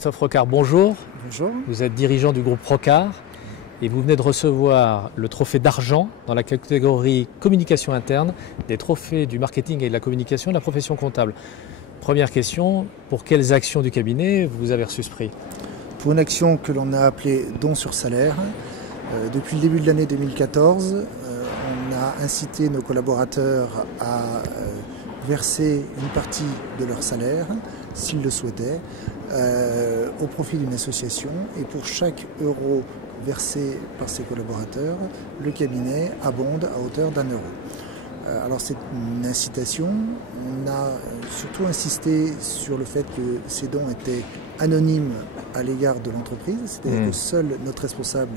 Christophe Rocard, bonjour. Bonjour. Vous êtes dirigeant du groupe Rocard et vous venez de recevoir le trophée d'argent dans la catégorie communication interne des trophées du marketing et de la communication de la profession comptable. Première question, pour quelles actions du cabinet vous avez reçu ce prix? Pour une action que l'on a appelée don sur salaire, depuis le début de l'année 2014, on a incité nos collaborateurs à verser une partie de leur salaire, s'ils le souhaitaient, au profit d'une association. Et pour chaque euro versé par ces collaborateurs, le cabinet abonde à hauteur d'1 euro. Alors c'est une incitation. On a surtout insisté sur le fait que ces dons étaient anonymes à l'égard de l'entreprise, c'est-à-dire que seul notre responsable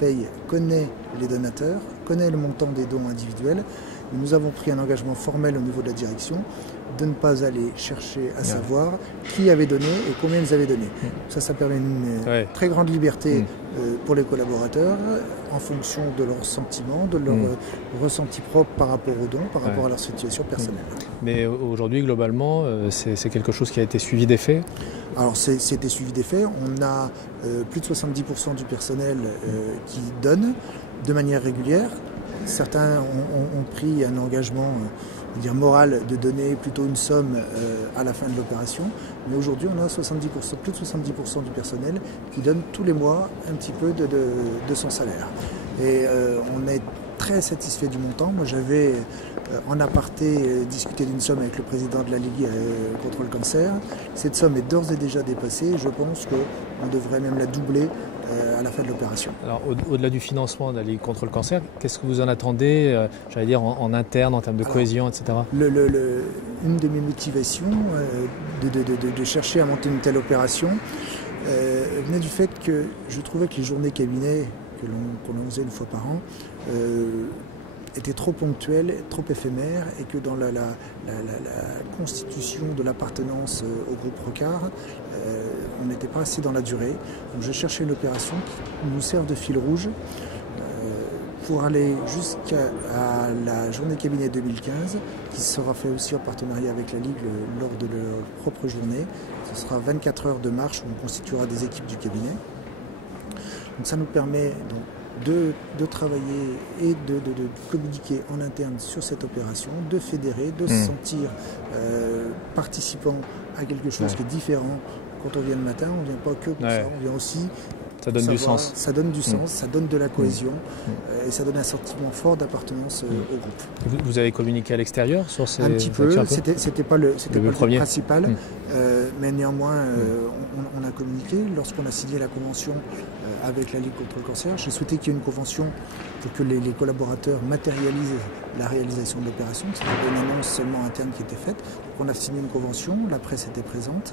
paye, connaît les donateurs, connaît le montant des dons individuels. Et nous avons pris un engagement formel au niveau de la direction de ne pas aller chercher à savoir qui avait donné et combien ils avaient donné. Ça permet une très grande liberté pour les collaborateurs en fonction de leurs sentiments, de leur ressenti propre par rapport aux dons, par rapport à leur situation personnelle. Mais aujourd'hui, globalement, c'est quelque chose qui a été suivi des faits? Alors c'était suivi des faits. On a plus de 70% du personnel qui donne de manière régulière. Certains ont pris un engagement moral de donner plutôt une somme à la fin de l'opération. Mais aujourd'hui, on a plus de 70% du personnel qui donne tous les mois un petit peu de son salaire. Et on est très satisfait du montant. Moi, j'avais en aparté discuté d'une somme avec le président de la Ligue contre le cancer. Cette somme est d'ores et déjà dépassée. Je pense qu'on devrait même la doubler à la fin de l'opération. Alors au-delà du financement de la Ligue contre le cancer, qu'est-ce que vous en attendez, j'allais dire en interne, en termes de cohésion, etc. Une de mes motivations de chercher à monter une telle opération venait du fait que je trouvais que les journées cabinet que l'on faisait une fois par an étaient trop ponctuelles, trop éphémères, et que dans la constitution de l'appartenance au groupe Rocard, on n'était pas assez dans la durée. Donc je cherchais une opération qui nous serve de fil rouge pour aller jusqu'à la journée cabinet 2015, qui sera fait aussi en partenariat avec la Ligue lors de leur propre journée. Ce sera 24 heures de marche où on constituera des équipes du cabinet. Donc ça nous permet de travailler et de communiquer en interne sur cette opération, de fédérer, de se sentir participant à quelque chose qui est différent. Quand on vient le matin, on ne vient pas que pour ça, on vient aussi... Ça donne du sens. Ça donne du sens, ça donne de la cohésion et ça donne un sentiment fort d'appartenance au groupe. Vous avez communiqué à l'extérieur sur ces... Un petit peu, c'était pas le principal, mais néanmoins on a communiqué. Lorsqu'on a signé la convention avec la Ligue contre le cancer, j'ai souhaité qu'il y ait une convention pour que les collaborateurs matérialisent la réalisation de l'opération. C'était une annonce seulement interne qui était faite. Donc on a signé une convention, la presse était présente.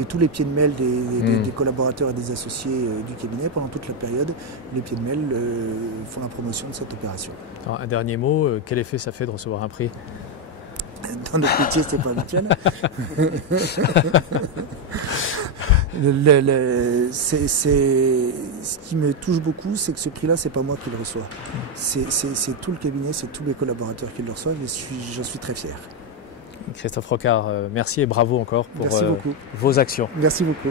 Et tous les pieds de mail des collaborateurs et des associés du cabinet, pendant toute la période, les pieds de mail font la promotion de cette opération. Alors, un dernier mot, quel effet ça fait de recevoir un prix? Dans notre métier, c'est pas habituel. Ce qui me touche beaucoup, c'est que ce prix-là, c'est pas moi qui le reçois. C'est tout le cabinet, c'est tous les collaborateurs qui le reçoivent, et j'en suis très fier. Christophe Rocard, merci et bravo encore pour vos actions. Merci beaucoup.